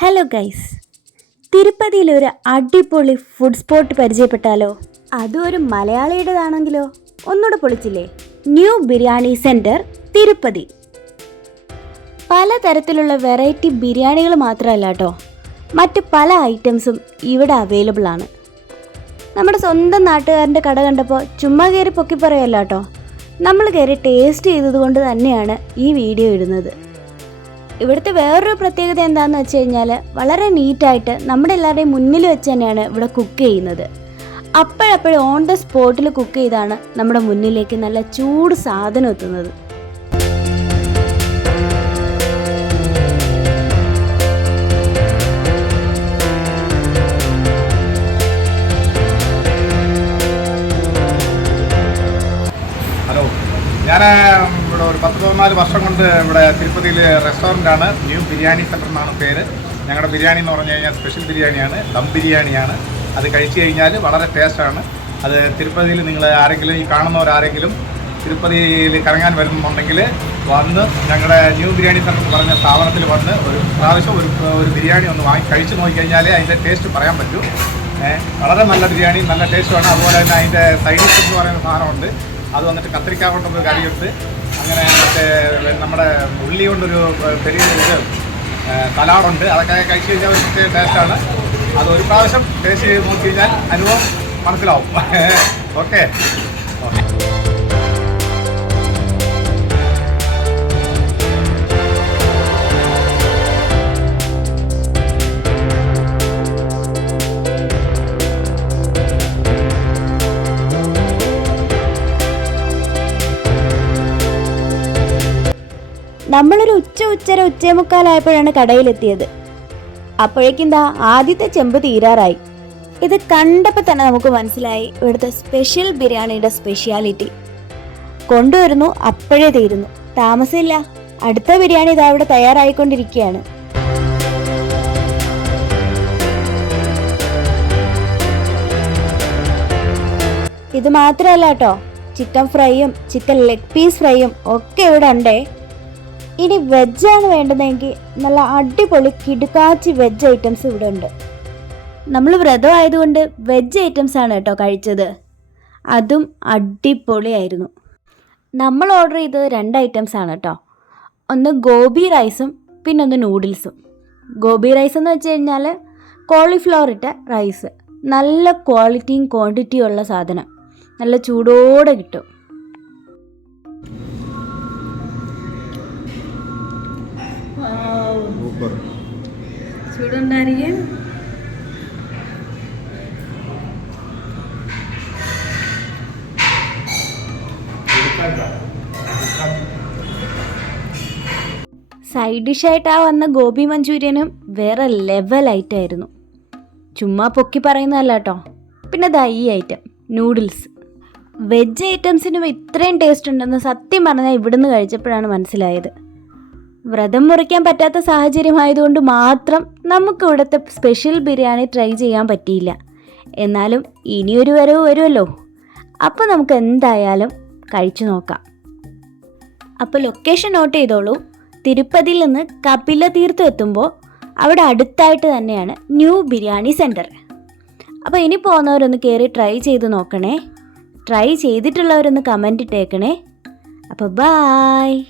Hello guys തിരുപ്പതിയിൽ ഒരു അടിപൊളി food spot പരിചയപ്പെട്ടാലോ? അതും ഒരു മലയാളിയുടേതാണെങ്കിലോ? ഒന്നുകൂടെ പൊളിച്ചില്ലേ? ന്യൂ ബിരിയാണി സെന്റർ തിരുപ്പതി പലതരത്തിലുള്ള വെറൈറ്റി ബിരിയാണികൾ മാത്രമല്ല കേട്ടോ മറ്റ് പല ഐറ്റംസും ഇവിടെ അവൈലബിൾ ആണ്. നമ്മുടെ സ്വന്തം നാട്ടുകാരന്റെ കട കണ്ടപ്പോൾ ചുമ്മാ കയറി പൊക്കി പറയല്ല കേട്ടോ നമ്മൾ കയറി ടേസ്റ്റ് ചെയ്തത് കൊണ്ട് തന്നെയാണ് ഈ വീഡിയോ ഇടുന്നത്. ഇവിടുത്തെ വേറൊരു പ്രത്യേകത എന്താണെന്ന് വെച്ച് കഴിഞ്ഞാൽ വളരെ നീറ്റായിട്ട് നമ്മുടെ എല്ലാവരുടെയും മുന്നിൽ വെച്ച് തന്നെയാണ് ഇവിടെ കുക്ക് ചെയ്യുന്നത്. അപ്പോഴപ്പോഴും ഓൺ ദ സ്പോട്ടിൽ കുക്ക് ചെയ്താണ് നമ്മുടെ മുന്നിലേക്ക് നല്ല ചൂട് സാധനം എത്തുന്നത്. ഹലോ ഞാൻ ഒരു പത്ത് പതിനാല് വർഷം കൊണ്ട് ഇവിടെ തിരുപ്പതിയിൽ ആണ് ന്യൂ ബിരിയാണി സെന്റർ എന്നാണ് പേര്. ഞങ്ങളുടെ ബിരിയാണി എന്ന് പറഞ്ഞു കഴിഞ്ഞാൽ സ്പെഷ്യൽ ബിരിയാണിയാണ് ദം ബിരിയാണിയാണ്. അത് കഴിച്ചു കഴിഞ്ഞാൽ വളരെ ടേസ്റ്റാണ് അത് തിരുപ്പതിയിൽ നിങ്ങൾ ആരെങ്കിലും ഈ കാണുന്നവരാരെങ്കിലും തിരുപ്പതിയിൽ കറങ്ങാൻ വരുന്നുണ്ടെങ്കിൽ വന്ന് ഞങ്ങളുടെ ന്യൂ ബിരിയാണി സെന്റർ എന്ന് പറഞ്ഞ സ്ഥാപനത്തിൽ വന്ന് ഒരു പ്രാവശ്യം ഒരു ഒരു ബിരിയാണി ഒന്ന് വാങ്ങി കഴിച്ചു നോക്കിക്കഴിഞ്ഞാലേ അതിന്റെ ടേസ്റ്റ് പറയാൻ പറ്റൂ. വളരെ നല്ല ബിരിയാണി നല്ല ടേസ്റ്റുമാണ് അതുപോലെ തന്നെ അതിന്റെ സൈഡ് ഡിഷ് എന്ന് പറയുന്ന സാധനമുണ്ട്. അത് വന്നിട്ട് കത്തിരിക്ക കൊണ്ടൊരു കറിയുണ്ട് അങ്ങനെ മറ്റേ നമ്മുടെ ഉള്ളി കൊണ്ടൊരു പെരിയ ഇത് സലാഡുണ്ട്. അതൊക്കെ കഴിച്ചു കഴിഞ്ഞാൽ ഒരു ടേസ്റ്റാണ് അത് ഒരു പ്രാവശ്യം ടേസ്റ്റ് ചെയ്ത് നോക്കി കഴിഞ്ഞാൽ അനുഭവം മനസ്സിലാവും. ഓക്കെ. നമ്മളൊരു ഉച്ച ഉച്ചര ഉച്ചമുക്കാലായപ്പോഴാണ് കടയിലെത്തിയത്. അപ്പോഴേക്കും ദാ ആദ്യത്തെ ചെമ്പ് തീരാറായി. ഇത് കണ്ടപ്പോൾ തന്നെ നമുക്ക് മനസ്സിലായി ഇവിടുത്തെ സ്പെഷ്യൽ ബിരിയാണിയുടെ സ്പെഷ്യാലിറ്റി കൊണ്ടുവരുന്നു അപ്പോഴേ തീരുന്നു. താമസമില്ല. അടുത്ത ബിരിയാണി ഇതാ ഇവിടെ തയ്യാറായിക്കൊണ്ടിരിക്കുകയാണ്. ഇത് മാത്രമല്ല കേട്ടോ. ചിക്കൻ ഫ്രൈയും ചിക്കൻ ലെഗ് പീസ് ഫ്രൈയും ഒക്കെ ഇവിടെ ഉണ്ടേ. ഇനി വെജാണ് വേണ്ടതെങ്കിൽ നല്ല അടിപൊളി കിടുക്കാച്ചി വെജ് ഐറ്റംസ് ഇവിടെ ഉണ്ട്. നമ്മൾ വ്രതം ആയതുകൊണ്ട് വെജ് ഐറ്റംസ് ആണ് കേട്ടോ കഴിച്ചത്. അതും അടിപൊളിയായിരുന്നു. നമ്മൾ ഓർഡർ ചെയ്തത് രണ്ട് ഐറ്റംസ് ആണ് കേട്ടോ. ഒന്ന് ഗോബി റൈസും പിന്നെ ഒന്ന് നൂഡിൽസും ഗോബി റൈസ് എന്ന് വെച്ച് കഴിഞ്ഞാൽ കോളിഫ്ലവർ ഇട്ട റൈസ് നല്ല ക്വാളിറ്റിയും ക്വാണ്ടിറ്റിയും ഉള്ള സാധനം. നല്ല ചൂടോടെ കിട്ടും. చూడండి സൈഡ് ഡിഷായിട്ട് ആ വന്ന ഗോബി മഞ്ചൂരിയനും വേറെ ലെവലായിട്ടായിരുന്നു ചുമ്മാ പൊക്കി പറയുന്നതല്ല കേട്ടോ പിന്നെ ദാ ഈ ഐറ്റം നൂഡിൽസ് വെജ് ഐറ്റംസിനും ഇത്രയും ടേസ്റ്റ് ഉണ്ടെന്ന് സത്യം പറഞ്ഞാൽ ഇവിടുന്ന് കഴിച്ചപ്പോഴാണ് മനസ്സിലായത് വ്രതം മുറിക്കാൻ പറ്റാത്ത സാഹചര്യമായതുകൊണ്ട് മാത്രം നമുക്ക് ഇവിടുത്തെ സ്പെഷ്യൽ ബിരിയാണി ട്രൈ ചെയ്യാൻ പറ്റിയില്ല. എന്നാലും ഇനിയൊരു വരവ് വരുമല്ലോ. അപ്പോൾ നമുക്ക് എന്തായാലും കഴിച്ചു നോക്കാം. അപ്പോൾ ലൊക്കേഷൻ നോട്ട് ചെയ്തോളൂ. തിരുപ്പതിയിൽ നിന്ന് കപില തീർത്ഥം എത്തുമ്പോൾ അവിടെ അടുത്തായിട്ട് തന്നെയാണ് ന്യൂ ബിരിയാണി സെന്റർ അപ്പോൾ ഇനി പോകുന്നവരൊന്ന് കയറി ട്രൈ ചെയ്ത് നോക്കണേ. ട്രൈ ചെയ്തിട്ടുള്ളവരൊന്ന് കമന്റ് ഇട്ടേക്കണേ. അപ്പോൾ ബായ്